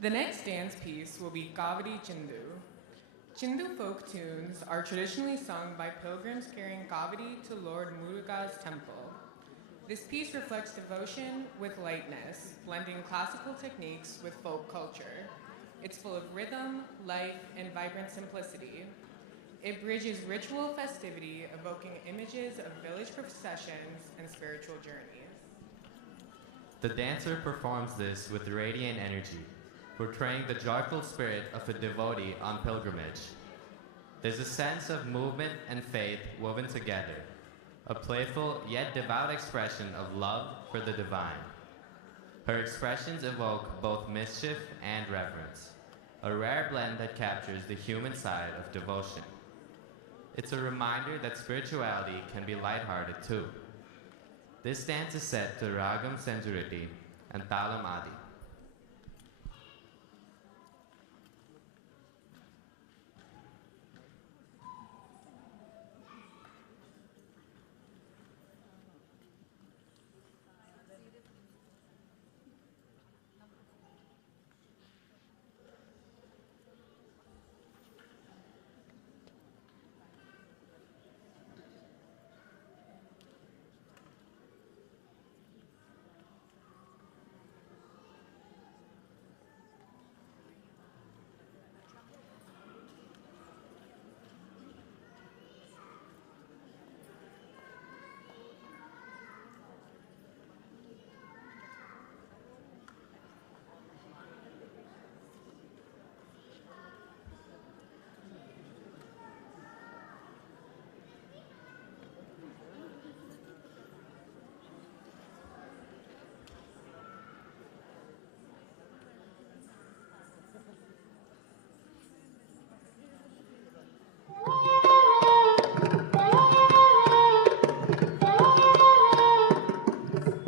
The next dance piece will be Kavadi Chindu. Chindu folk tunes are traditionally sung by pilgrims carrying Kavadi to Lord Muruga's temple. This piece reflects devotion with lightness, blending classical techniques with folk culture. It's full of rhythm, life, and vibrant simplicity. It bridges ritual festivity, evoking images of village processions and spiritual journeys. The dancer performs this with radiant energy, portraying the joyful spirit of a devotee on pilgrimage. There's a sense of movement and faith woven together, a playful yet devout expression of love for the divine. Her expressions evoke both mischief and reverence, a rare blend that captures the human side of devotion. It's a reminder that spirituality can be lighthearted too. This dance is set to Ragam Senjuriti and Talam Adi.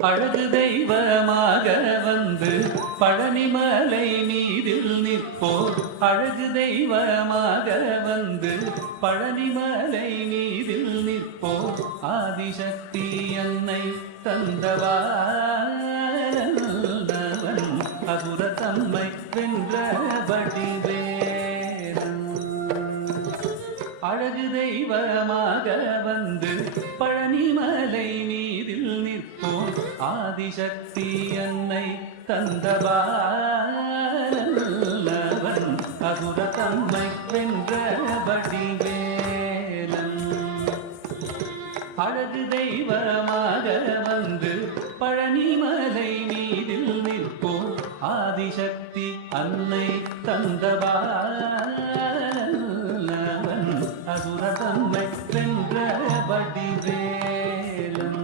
அழகு தெய்வமாக வந்து பழனிமலை மீதில் நிற்போர். அழகு தெய்வமாக வந்து பழனிமலை மீதில் நிற்போர். ஆதிசக்தி அன்னை தந்தவான் அசுர தம்மை வென்ற வடிவேலன். அழகு தெய்வமாக வந்து பழனிமலை மீதில் நிற்போம். ஆதிசக்தி அன்னை தந்தவான் அசுர தம்மை வென்ற வடிவேலன். அழகு தெய்வமாக வந்து பழனிமலை மீதில் நிற்போம். ஆதிசக்தி அன்னை தந்தவான் அசுர தம்மை வென்ற வடிவேலன்.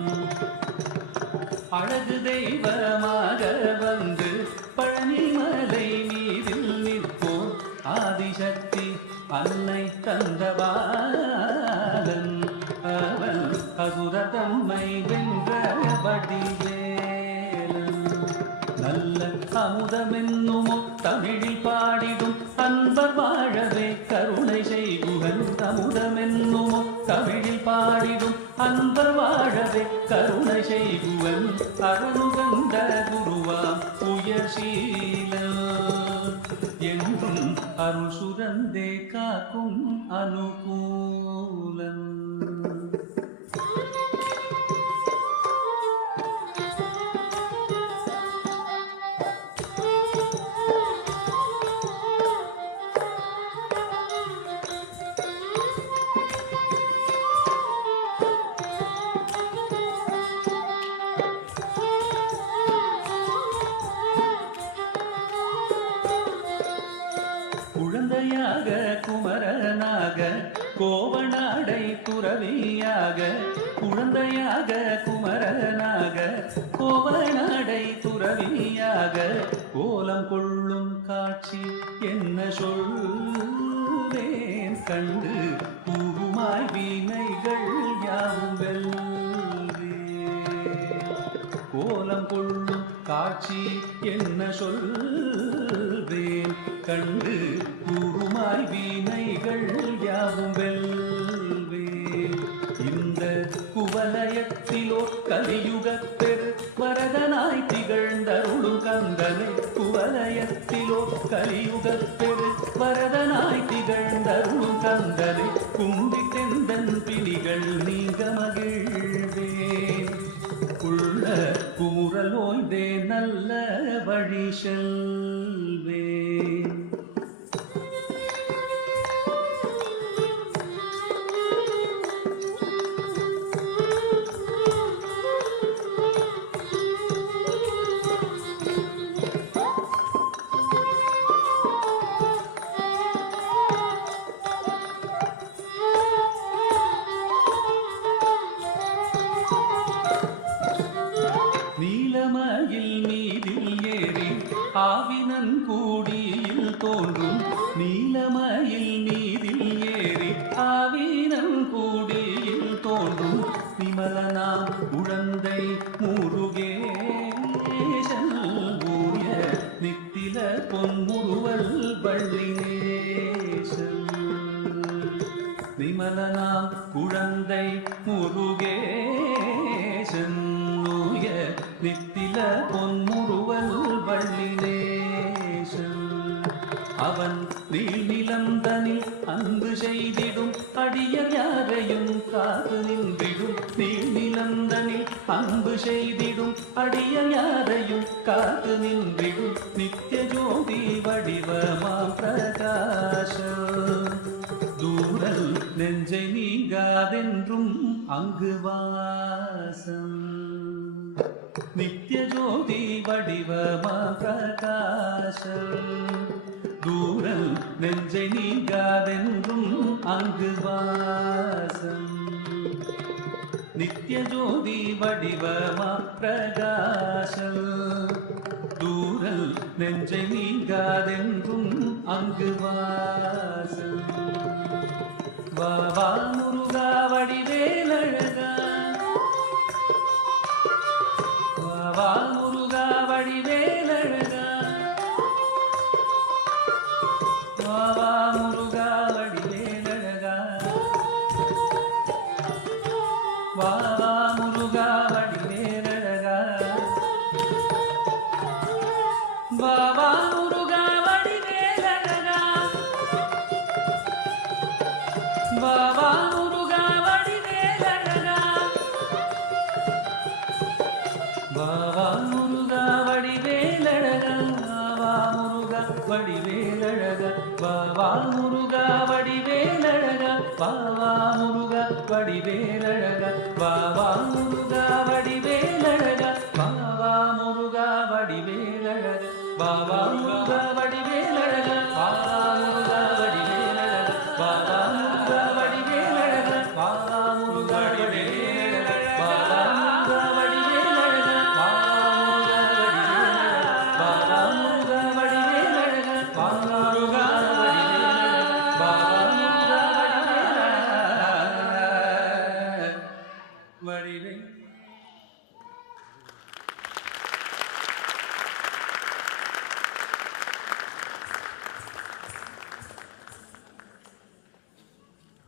அழகு தெய்வமாக வந்து பழனிமலை மீதில் நிற்போம். ஆதிசக்தி அன்னை தந்தவான் அவன் அசுர தம்மை வென்ற வடிவேலன். நல்ல அமுதமென்னுமோ தமிழில் பாடிடும் அன்பர் வாழவே கருணை செய்குகன். அமுதமென்னுமோ தமிழில் பாடிடும் அன்பர் வாழவே கருணை செய்குவன். அருளுகந்த குருவாம் உயர்சீலன் என்றும் அருள் சுரந்தே காக்கும் அனுகூலன். குழந்தையாக குமரனாக கோவநாடை துறவியாக. குழந்தையாக குமரனாக கோவநாடை துறவியாக. கோலம் கொள்ளும் காட்சி என்ன சொல்வேன் கண்டு கூறுமாய் வீணைகள் யாவும் வெல்வே. கோலம் கொள்ளும் காட்சி என்ன சொல்வேன் கண்டு கூறுமாய் வீணைகள் யாவும் வெல்வே. இந்த குவலை குவலயத்திலோ கலியுகப் பெரு வரதனாய் திகழ்ந்தருளும் கந்தனை குவலயத்திலோ கலியுகப் பெரு வரதனாய் திகழ்ந்தருளும் கந்தனை கும்பிட்டெந்தன் பிணிகள் நீங்க மகிழ்வேன் உள்ள குமுறல் ஓய்ந்தே நல்ல வழி செல்வேன். நீலமயில் மீதில் ஏறி ஆவினன் கூடியில் தோன்றும் நீலமயில் மீதில் ஏறி ஆவினன் கூடியில் தோன்றும் விமலனாம் குழந்தை முருகேசன் ஊய நித்தில பொன்முருவல் வள்ளினேசன் விமலனாம் குழந்தை முருகேசன் நித்தில பொன்முருவல் வள்ளினேசன் அவன் நீள்நிலந்தனில் அன்பு செய்திடும் அடியர் யாரையும் காத்து நின்றிடும் நீள்நிலந்தனில் அன்பு செய்திடும் அடியர் யாரையும் காத்து நின்றிடும் நித்திய ஜோதி வடிவமா பிரகாச தூரல் நெஞ்சை நீங்காதென்றும் அங்கு வாசம் நித்ய ஜோதி வடிவமா பிரகாசம் தூரல் நெஞ்சை நீங்காதென்றும் அங்கு வாசம் நித்ய ஜோதி வடிவமா பிரகாசம் தூரல் நெஞ்சை நீங்காதென்றும் அங்கு வாசம் வா வா முருகா வடிவேலழகா வா முருகா வடிவேலழகா வா வா முருகா வடிவேலழகா வா வா முருகா வடிவேலழகா வா வா முருகா வடிவேலழகா வா வா முருகா வடிவேலழகா வா வா முருகா வடிவேலழகா வா முருகா வடிவேலழகா வா வா முருகா வடிவேலழகா வா வா முருகா வடிவேலழகா வா வா